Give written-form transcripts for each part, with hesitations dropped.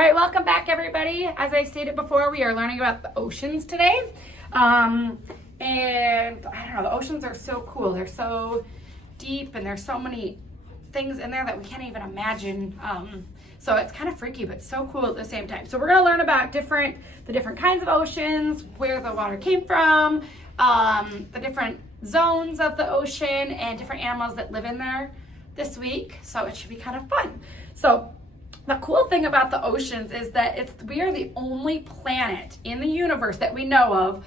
All right, welcome back, everybody. As I stated before, we are learning about the oceans today. And I don't know, the oceans are so cool. They're so deep, and there's so many things in there that we can't even imagine. So it's kind of freaky, but so cool at the same time. So we're gonna learn about the different kinds of oceans, where the water came from, the different zones of the ocean, and different animals that live in there this week. So it should be kind of fun. So the cool thing about the oceans is that we are the only planet in the universe that we know of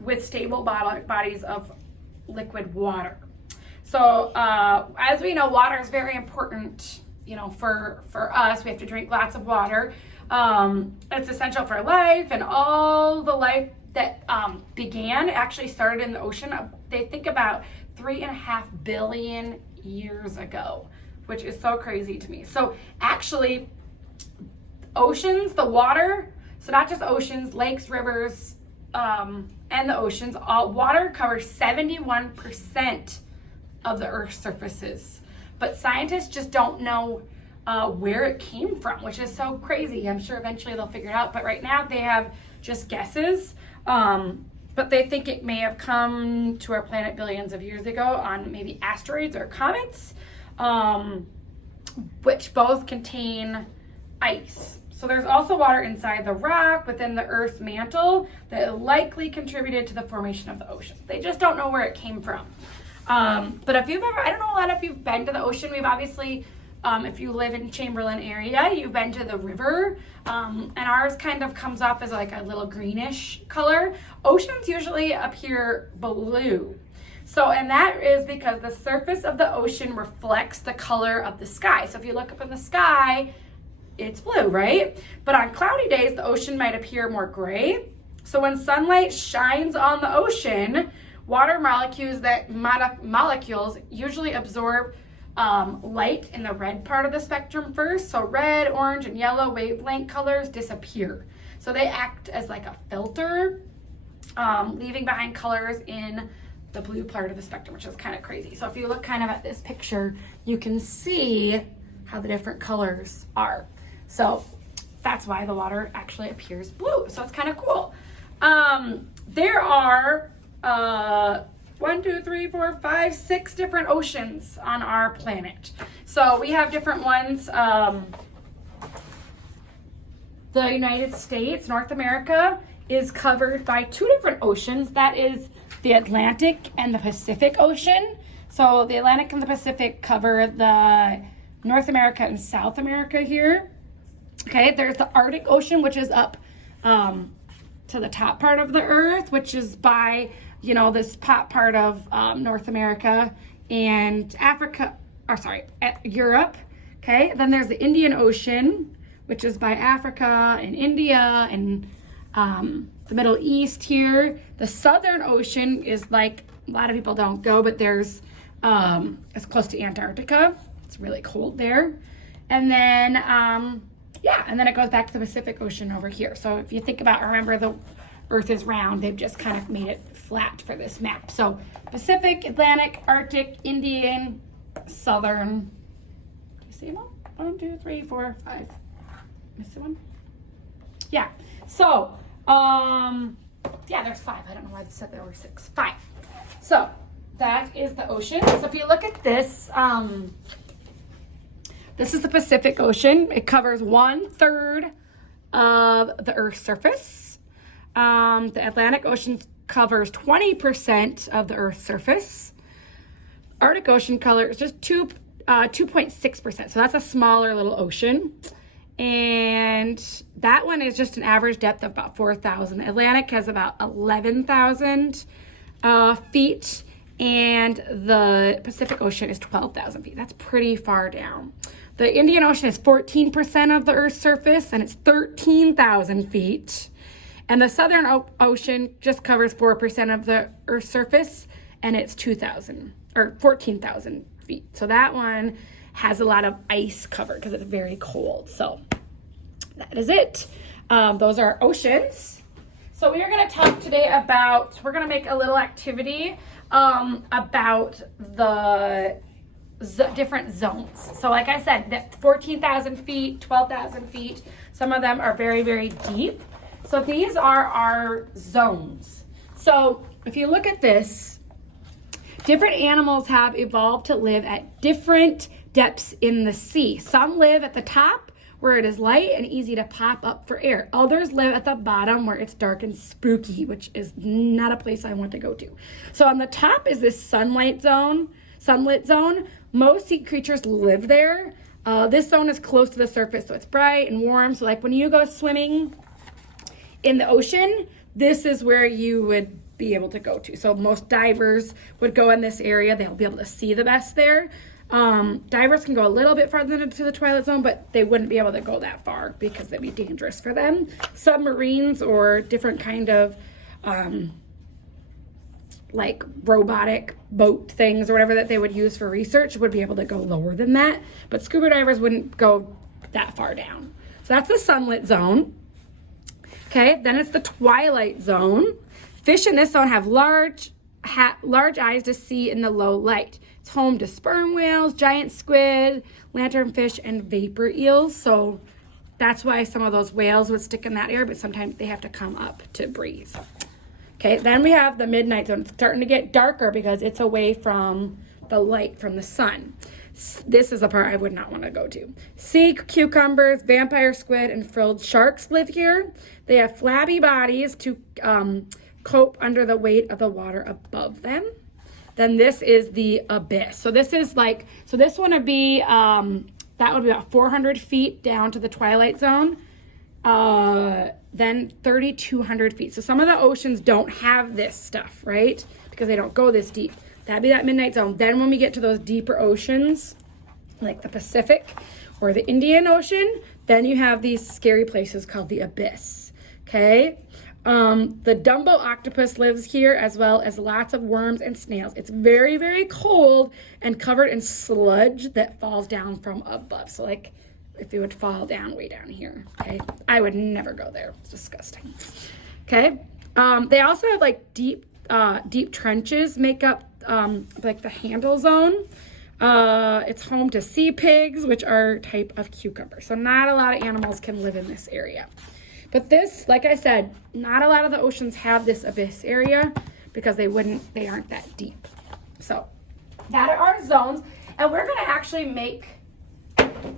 with stable bodies of liquid water. So as we know, water is very important, for us. We have to drink lots of water. It's essential for life, and all the life that began actually started in the ocean. They think about 3.5 billion years ago, which is so crazy to me. So actually, oceans, the water, so not just oceans, lakes, rivers, and the oceans, all water covers 71% of the Earth's surfaces. But scientists just don't know where it came from, which is so crazy. I'm sure eventually they'll figure it out, but right now they have just guesses. But they think it may have come to our planet billions of years ago on maybe asteroids or comets, which both contain ice. So there's also water inside the rock within the Earth's mantle that likely contributed to the formation of the ocean. They just don't know where it came from. But if you've ever, I don't know a lot if you've been to the ocean. We've obviously, if you live in Chamberlain area, you've been to the river, and ours kind of comes off as like a little greenish color. Oceans usually appear blue. So, and that is because the surface of the ocean reflects the color of the sky. So if you look up in the sky, it's blue, right? But on cloudy days, the ocean might appear more gray. So when sunlight shines on the ocean, water molecules usually absorb light in the red part of the spectrum first. So red, orange, and yellow wavelength colors disappear. So they act as like a filter, leaving behind colors in the blue part of the spectrum, which is kind of crazy. So if you look kind of at this picture, you can see how the different colors are. So that's why the water actually appears blue. So it's kind of cool. There are 6 different oceans on our planet. So we have different ones. The United States, North America, is covered by 2 different oceans. That is the Atlantic and the Pacific Ocean. So the Atlantic and the Pacific cover the North America and South America here. Okay, there's the Arctic Ocean, which is up to the top part of the Earth, which is by, this part of North America and Europe. Okay, then there's the Indian Ocean, which is by Africa and India and the Middle East here. The Southern Ocean is like, a lot of people don't go, but there's, it's close to Antarctica. It's really cold there. And then, and then it goes back to the Pacific Ocean over here. So if you think about, remember the Earth is round, they've just kind of made it flat for this map. So Pacific, Atlantic, Arctic, Indian, Southern. Do you see them all? 1, 2, 3, 4, 5. Missing one? Yeah. So, there's 5. I don't know why they said there were 6. 5. So that is the ocean. So if you look at this, this is the Pacific Ocean. It covers 1/3 of the Earth's surface. The Atlantic Ocean covers 20% of the Earth's surface. Arctic Ocean covers just 2.6%. So that's a smaller little ocean. And that one is just an average depth of about 4,000. The Atlantic has about 11,000 feet. And the Pacific Ocean is 12,000 feet. That's pretty far down. The Indian Ocean is 14% of the Earth's surface, and it's 13,000 feet. And the Southern Ocean just covers 4% of the Earth's surface, and it's 14,000 feet. So that one has a lot of ice covered because it's very cold. So that is it. Those are oceans. So we are going to talk today we're going to make a little activity about the different zones. So like I said, that 14,000 feet, 12,000 feet, some of them are very, very deep. So these are our zones. So if you look at this, different animals have evolved to live at different depths in the sea. Some live at the top where it is light and easy to pop up for air. Others live at the bottom where it's dark and spooky, which is not a place I want to go to. So on the top is this sunlit zone. Most sea creatures live there. This zone is close to the surface, so it's bright and warm. So like when you go swimming in the ocean, this is where you would be able to go to. So most divers would go in this area. They'll be able to see the best there. Divers can go a little bit farther into the twilight zone, but they wouldn't be able to go that far because it'd be dangerous for them. Submarines or different kind of like robotic boat things or whatever that they would use for research would be able to go lower than that, but scuba divers wouldn't go that far down. So that's the sunlit zone. Okay, then it's the twilight zone. Fish in this zone have large eyes to see in the low light. It's home to sperm whales, giant squid, lanternfish, and vapor eels. So that's why some of those whales would stick in that area, but sometimes they have to come up to breathe. Okay, then we have the midnight zone. It's starting to get darker because it's away from the light from the sun. This is the part I would not want to go to. Sea cucumbers, vampire squid, and frilled sharks live here. They have flabby bodies to cope under the weight of the water above them. Then this is the abyss. So this is like, so this one would be, that would be about 400 feet down to the twilight zone. Then 3,200 feet. So some of the oceans don't have this stuff, right? Because they don't go this deep. That'd be that midnight zone. Then when we get to those deeper oceans, like the Pacific or the Indian Ocean, then you have these scary places called the abyss, okay? The Dumbo octopus lives here, as well as lots of worms and snails. It's very, very cold and covered in sludge that falls down from above. So like if it would fall down way down here, okay? I would never go there. It's disgusting, okay? They also have like deep trenches make up like the handle zone. It's home to sea pigs, which are a type of cucumber. So not a lot of animals can live in this area. But this, like I said, not a lot of the oceans have this abyss area because they aren't that deep. So that are our zones. And we're gonna actually make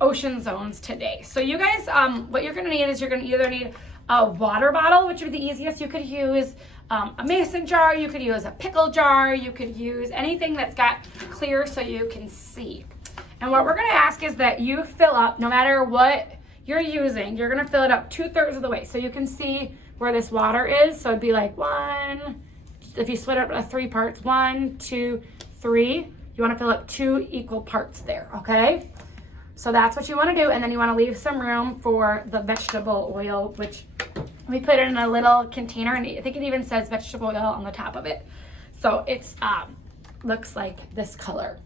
ocean zones today. So you guys, what you're gonna need is you're gonna either need a water bottle, which would be the easiest. You could use a mason jar, you could use a pickle jar, you could use anything that's got clear so you can see. And what we're gonna ask is that you fill up, no matter what you're using, you're gonna fill it up 2/3 of the way. So you can see where this water is. So it'd be like if you split it up into 3 parts, 1, 2, 3, you wanna fill up 2 equal parts there, okay? So that's what you wanna do. And then you wanna leave some room for the vegetable oil, which we put it in a little container, and I think it even says vegetable oil on the top of it. So it's looks like this color,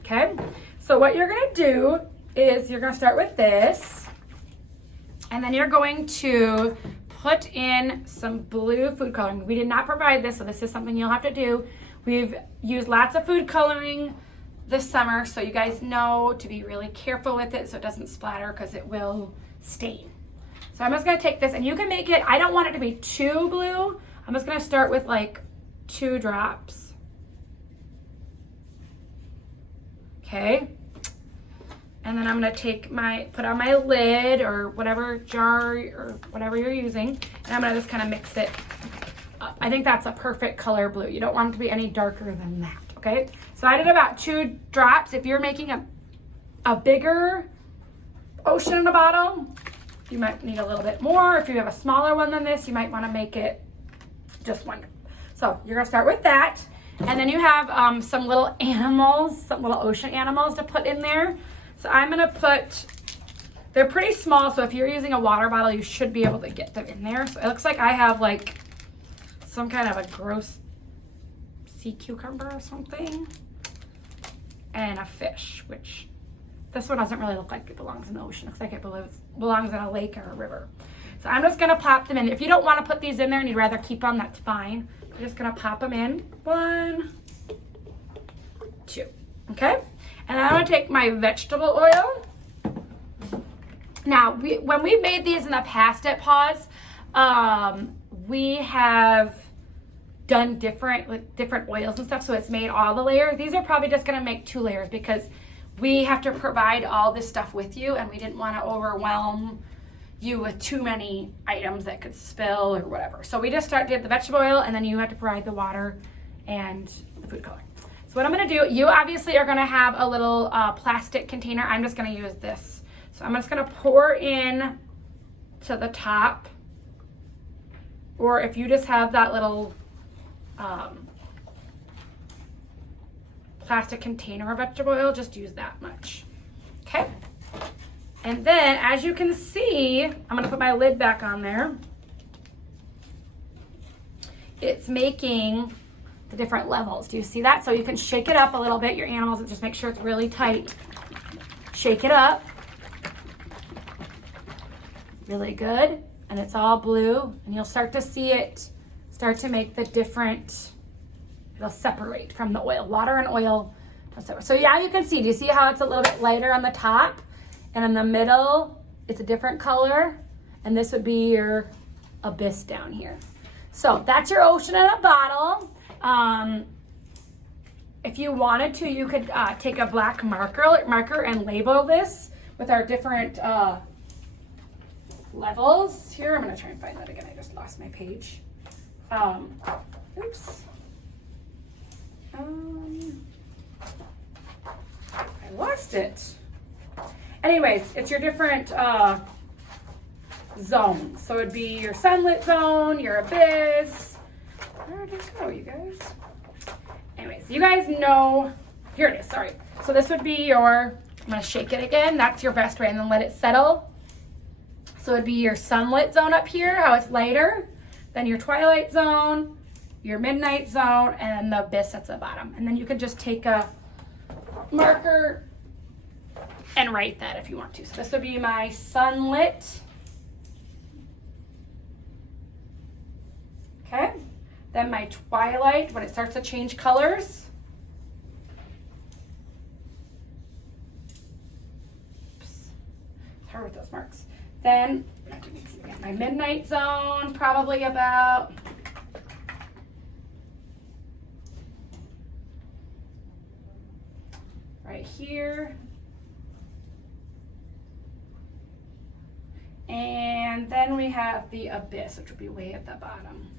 okay? So what you're gonna do is you're gonna start with this, and then you're going to put in some blue food coloring. We did not provide this, so this is something you'll have to do. We've used lots of food coloring this summer, so you guys know to be really careful with it so it doesn't splatter because it will stain. So I'm just gonna take this, and you can make it, I don't want it to be too blue. I'm just gonna start with like 2 drops. Okay. And then I'm gonna put on my lid or whatever jar or whatever you're using, and I'm gonna just kind of mix it up. I think that's a perfect color blue. You don't want it to be any darker than that, okay? So I did about 2 drops. If you're making a bigger ocean in a bottle, you might need a little bit more. If you have a smaller one than this, you might wanna make it just 1. So you're gonna start with that. And then you have some little animals, some little ocean animals to put in there. So I'm gonna they're pretty small, so if you're using a water bottle, you should be able to get them in there. So it looks like I have like some kind of a gross sea cucumber or something, and a fish, which this one doesn't really look like it belongs in the ocean. It looks like it belongs in a lake or a river. So I'm just gonna pop them in. If you don't wanna put these in there and you'd rather keep them, that's fine. I'm just gonna pop them in. 1, 2, okay? And I'm gonna take my vegetable oil. Now, when we made these in the past at Paws, we have done different oils and stuff, so it's made all the layers. These are probably just gonna make 2 layers because we have to provide all this stuff with you, and we didn't want to overwhelm you with too many items that could spill or whatever. So we just did the vegetable oil, and then you have to provide the water and the food color. So what I'm gonna do, you obviously are gonna have a little plastic container. I'm just gonna use this. So I'm just gonna pour in to the top, or if you just have that little plastic container of vegetable oil, just use that much. Okay. And then, as you can see, I'm gonna put my lid back on there. It's making the different levels. Do you see that? So you can shake it up a little bit, your animals, and just make sure it's really tight. Shake it up. Really good. And it's all blue. And you'll start to see it start to make the different, it'll separate from the oil. Water and oil. So yeah, you can see, do you see how it's a little bit lighter on the top? And in the middle, it's a different color. And this would be your abyss down here. So that's your ocean in a bottle. If you wanted to, you could take a black marker and label this with our different levels. Here, I'm gonna try and find that again. I just lost my page. Oops. I lost it. Anyways, it's your different zones. So it'd be your sunlit zone, your abyss. Where did it go, you guys? Anyways, you guys know, here it is, sorry. So this would be your, I'm gonna shake it again. That's your best way, and then let it settle. So it'd be your sunlit zone up here, how it's lighter. Then your twilight zone, your midnight zone, and the abyss at the bottom. And then you can just take a marker and write that if you want to. So this would be my sunlit. Okay. Then my twilight, when it starts to change colors. Oops. It's hard with those marks. Then my midnight zone, probably about right here. And then we have the abyss, which would be way at the bottom.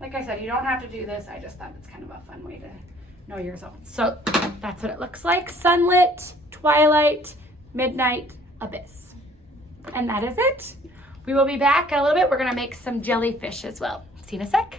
Like I said, you don't have to do this. I just thought it's kind of a fun way to know your zone. So that's what it looks like. Sunlit, twilight, midnight, abyss. And that is it. We will be back in a little bit. We're gonna make some jellyfish as well. See you in a sec.